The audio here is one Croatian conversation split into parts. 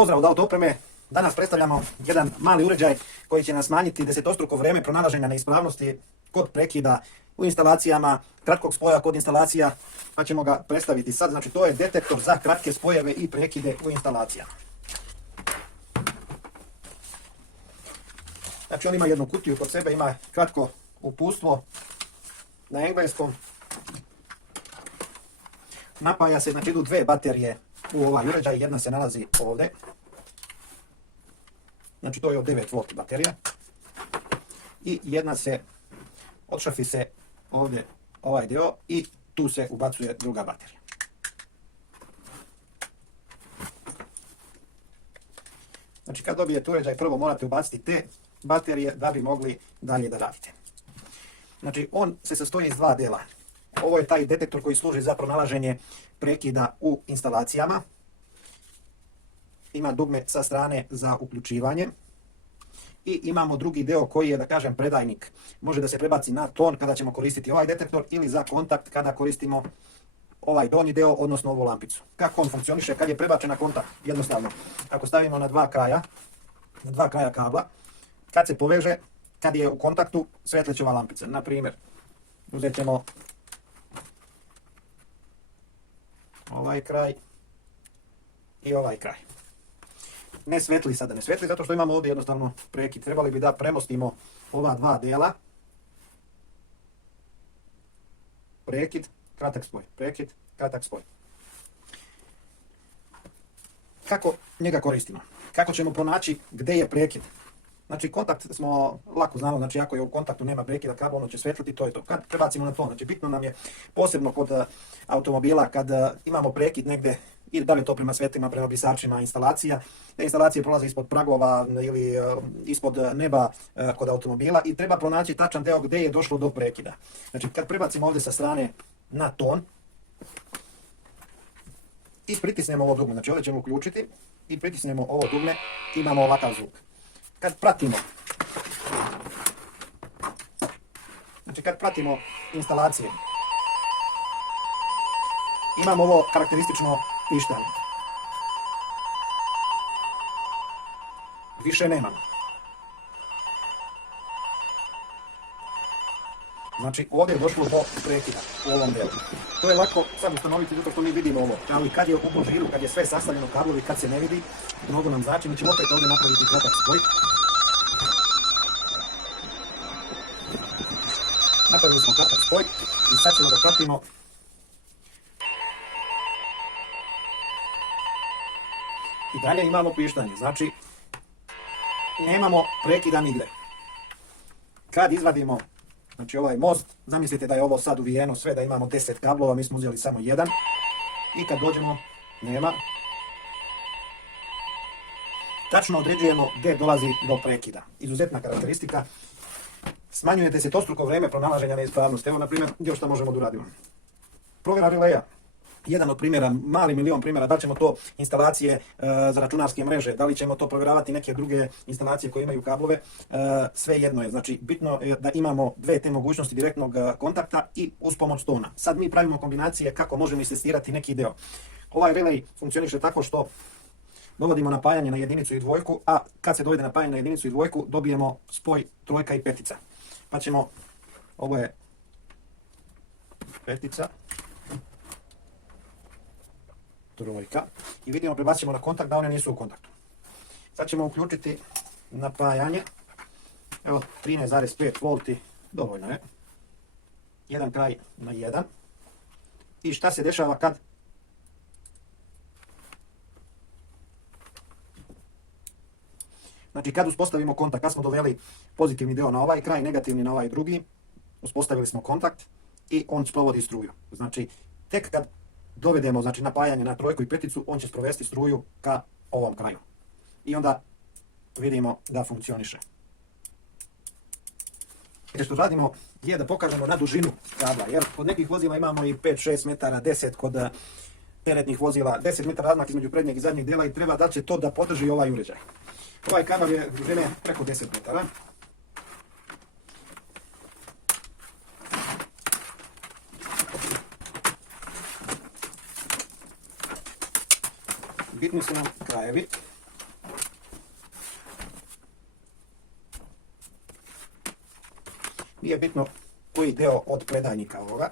Pozdrav od Auto opreme. Danas predstavljamo jedan mali uređaj koji će nam smanjiti desetostruko vrijeme pronalaženja neispravnosti kod prekida u instalacijama, kratkog spoja kod instalacija, pa ćemo ga predstaviti sad. Znači to je detektor za kratke spojeve i prekide u instalacijama. Znači on ima jednu kutiju kod sebe, ima kratko uputstvo na engleskom. Napaja se, znači idu dve baterije u ovaj uređaj, jedna se nalazi ovdje. Znači to je od 9 V baterija. I jedna se, odšafi se ovdje ovaj dio i tu se ubacuje druga baterija. Znači kad dobijete uređaj prvo morate ubaciti te baterije da bi mogli dalje da radite. Znači on se sastoji iz dva dela. Ovo je taj detektor koji služi za pronalaženje prekida u instalacijama. Ima dugme sa strane za uključivanje. I imamo drugi deo koji je, da kažem, predajnik. Može da se prebaci na ton kada ćemo koristiti ovaj detektor ili za kontakt kada koristimo ovaj donji deo, odnosno ovu lampicu. Kako on funkcioniše kad je prebačen na kontakt? Jednostavno, ako stavimo na dva kraja kabla, kad se poveže, kad je u kontaktu, svetleće ova lampica. Na primjer, uzet ćemo ovaj kraj i ovaj kraj. Ne svetli sada, ne svetli zato što imamo ovdje jednostavno prekid. Trebali bi da premostimo ova dva dela. Prekid, kratak spoj, prekid, kratak spoj. Kako njega koristimo? Kako ćemo pronaći gdje je prekid? Znači kontakt smo lako znamo, znači ako je u kontaktu nema prekida kabla, ono će svetliti, to je to. Kad prebacimo na to, znači bitno nam je posebno kod automobila kad imamo prekid negdje, i da li to prema svetlima, prema brisačima instalacija, te instalacije prolaze ispod pragova ili ispod neba kod automobila i treba pronaći tačan deo gdje je došlo do prekida. Znači kad prebacimo ovdje sa strane na ton i pritisnemo ovo dugme, znači ovdje ćemo uključiti i pritisnemo ovo dugme, imamo ovakav zvuk. Kad pratimo instalacije, imamo ovo karakteristično pištanje. Više nemamo. Znači ovdje je došlo do prekida u ovom delu. To je lako sad ustanoviti zato što mi vidimo ovo. Ali kad je u žiru, kad je sve sastavljeno kablovi, kad se ne vidi, mnogo nam znači. Mi ćemo opet ovdje napraviti kratak spoj. Napravili smo kratak spoj i sad ćemo da pratimo. I dalje imamo pištanje, znači nemamo prekida nigde. Kad izvadimo, znači ovaj most, zamislite da je ovo sad uvijeno sve, da imamo 10 kablova, mi smo uzeli samo jedan. I kad dođemo, nema. Tačno određujemo gdje dolazi do prekida. Izuzetna karakteristika. Smanjuje desetostruko vrijeme pronalaženja neispravnosti. Evo, na primjer, gdje što možemo da uradimo. Provjera rileja. Jedan od primjera, mali milion primjera, da li ćemo to instalacije za računarske mreže, da li ćemo to provjeravati neke druge instalacije koje imaju kablove, sve jedno je. Znači, bitno je da imamo dve te mogućnosti direktnog kontakta i uz pomoć tona. Sad mi pravimo kombinacije kako možemo istestirati neki deo. Ovaj relay funkcioniše tako što dovodimo napajanje na jedinicu i dvojku, a kad se dovede napajanje na jedinicu i dvojku, dobijemo spoj trojka i petica. Pa ćemo, ovo je petica, trojka, i vidimo, prebacimo na kontakt da one nisu u kontaktu. Sad ćemo uključiti napajanje, evo 13,5 V, dovoljno je, jedan kraj na jedan. I šta se dešava kad znači kad uspostavimo kontakt, kad smo doveli pozitivni deo na ovaj kraj, negativni na ovaj drugi, uspostavili smo kontakt i on sprovodi struju. Znači tek kad dovedemo, znači, napajanje na trojku i peticu, on će sprovesti struju ka ovom kraju. I onda vidimo da funkcioniše. Što radimo je da pokažemo na dužinu kabla, jer kod nekih vozila imamo i 5-6 metara, 10 kod teretnih vozila, 10 metara razmak između prednjeg i zadnjeg dela i treba da će to da podrži ovaj uređaj. Ovaj kabel je dužine preko 10 metara. Bitni su nam krajevi. Nije bitno koji deo od predajnika ovoga.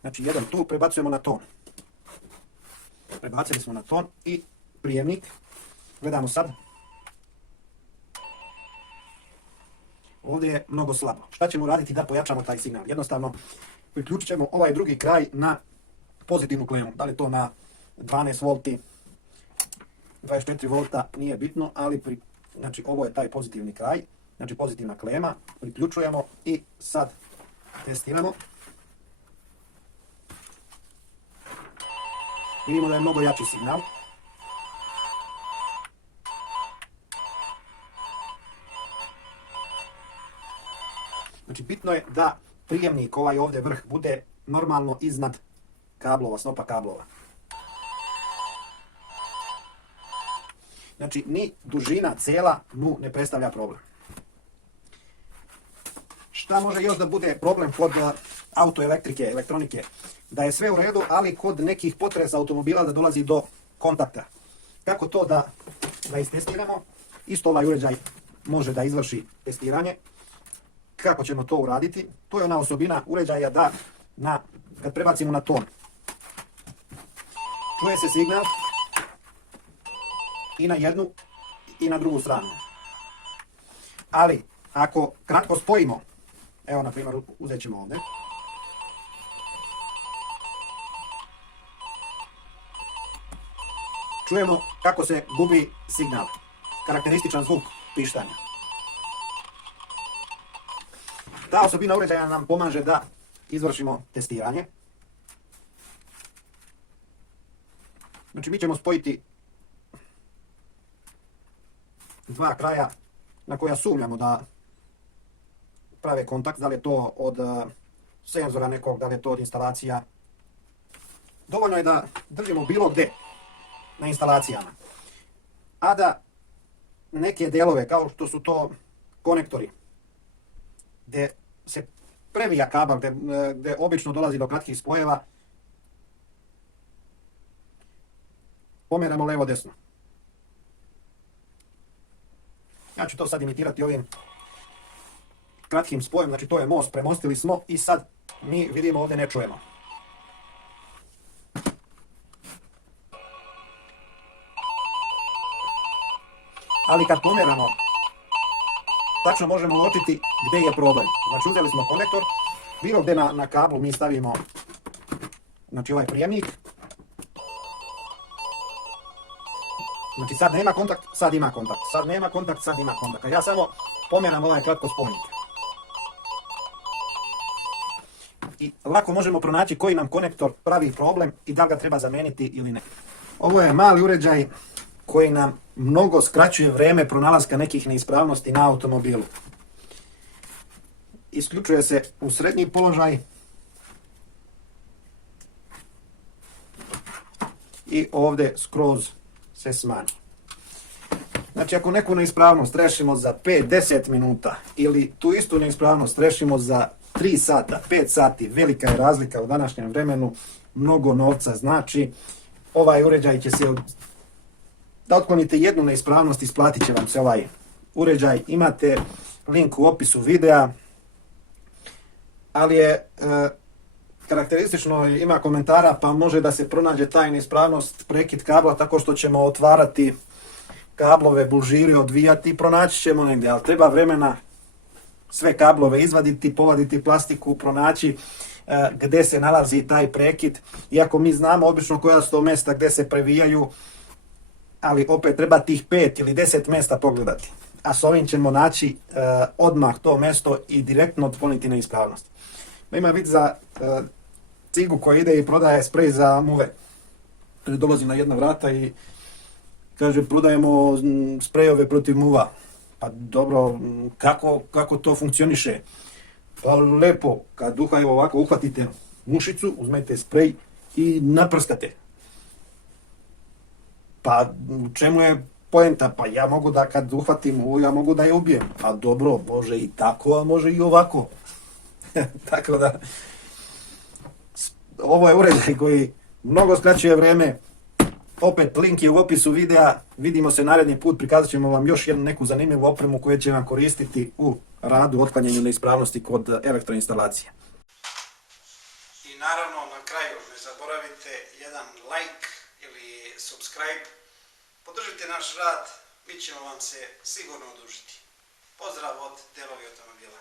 Znači jedan tu prebacujemo na ton. Prebacili smo na ton i prijemnik. Gledamo sad. Ovdje je mnogo slabo. Šta ćemo raditi da pojačamo taj signal? Jednostavno priključit ćemo ovaj drugi kraj na pozitivnu klemu. Da li to na 12 volti, 24 volta, nije bitno, ali znači ovo je taj pozitivni kraj, znači pozitivna klema. Priključujemo i sad testiramo. Vidimo da je mnogo jači signal. Znači bitno je da prijemnik, ovaj ovdje vrh, bude normalno iznad kablova, snopa kablova. Znači ni dužina cela mu ne predstavlja problem. Šta može još da bude problem kod autoelektrike, elektronike? Da je sve u redu, ali kod nekih potresa automobila da dolazi do kontakta. Kako to da istestiramo? Isto ovaj uređaj može da izvrši testiranje. Kako ćemo to uraditi? To je ona osobina uređaja da kad prebacimo na ton, čuje se signal i na jednu i na drugu stranu. Ali ako kratko spojimo, evo na primjer uzet ćemo ovdje, čujemo kako se gubi signal, karakterističan zvuk pištanja. Ta osobina uređaja nam pomaže da izvršimo testiranje. Znači mi ćemo spojiti dva kraja na koja sumnjamo da prave kontakt, da li je to od senzora nekog, da li je to od instalacija. Dovoljno je da držimo bilo gdje na instalacijama, a da neke delove, kao što su to konektori, gdje se previja kabel, gdje obično dolazi do kratkih spojeva, pomeramo levo-desno. Ja ću to sad imitirati ovim kratkim spojem, znači to je most, premostili smo i sad mi vidimo ovdje ne čujemo. Ali kad pomeramo, tačno možemo uočiti gdje je problem. Znači uzeli smo konektor, bilo gdje na kablu mi stavimo znači ovaj prijemnik. Znači sad nema kontakt, sad ima kontakt. Sad nema kontakt, sad ima kontakt. Ja samo pomeram ovaj kratko spojnik. I lako možemo pronaći koji nam konektor pravi problem i da ga treba zameniti ili ne. Ovo je mali uređaj koji nam mnogo skraćuje vrijeme pronalaska nekih neispravnosti na automobilu. Isključuje se u srednji položaj i ovdje skroz se smanji. Znači ako neku neispravnost rešimo za 5-10 minuta ili tu istu neispravnost rešimo za 3 sata, 5 sati, velika je razlika u današnjem vremenu, mnogo novca. Znači ovaj uređaj će se, da otklonite jednu neispravnost, isplatit će vam se ovaj uređaj. Imate link u opisu videa, ali je karakteristično, ima komentara pa može da se pronađe taj neispravnost, prekid kabla, tako što ćemo otvarati kablove, bulžiri odvijati i pronaći ćemo negdje, ali treba vremena sve kablove izvaditi, povaditi plastiku, pronaći gdje se nalazi taj prekid. Iako mi znamo obično koja su to mjesta gdje se previjaju, ali opet treba tih 5 ili 10 mjesta pogledati. A s ovim ćemo naći odmah to mjesto i direktno otkloniti neispravnost. Ima vid za cigu koja ide i prodaje sprej za muve. Dolazi na jedna vrata i kaže prodajemo sprejove protiv muva. Pa dobro, kako to funkcioniše? Pa lepo, kad ovako uhvatite mušicu, uzmete sprej i naprskate. Pa u čemu je poenta? Pa ja mogu da kad uhvatim muvu, ja mogu da je ubijem. Pa dobro, može i tako, a može i ovako. Tako da, ovo je uređaj koji mnogo skraćuje vrijeme Opet link je u opisu videa, vidimo se naredni put, prikazat ćemo vam još jednu neku zanimljivu opremu koju će vam koristiti u radu, otklanjanju neispravnosti kod elektroinstalacije. I naravno na kraju ne zaboravite jedan like ili subscribe, podržite naš rad, mi ćemo vam se sigurno odužiti. Pozdrav od Delovi automobila.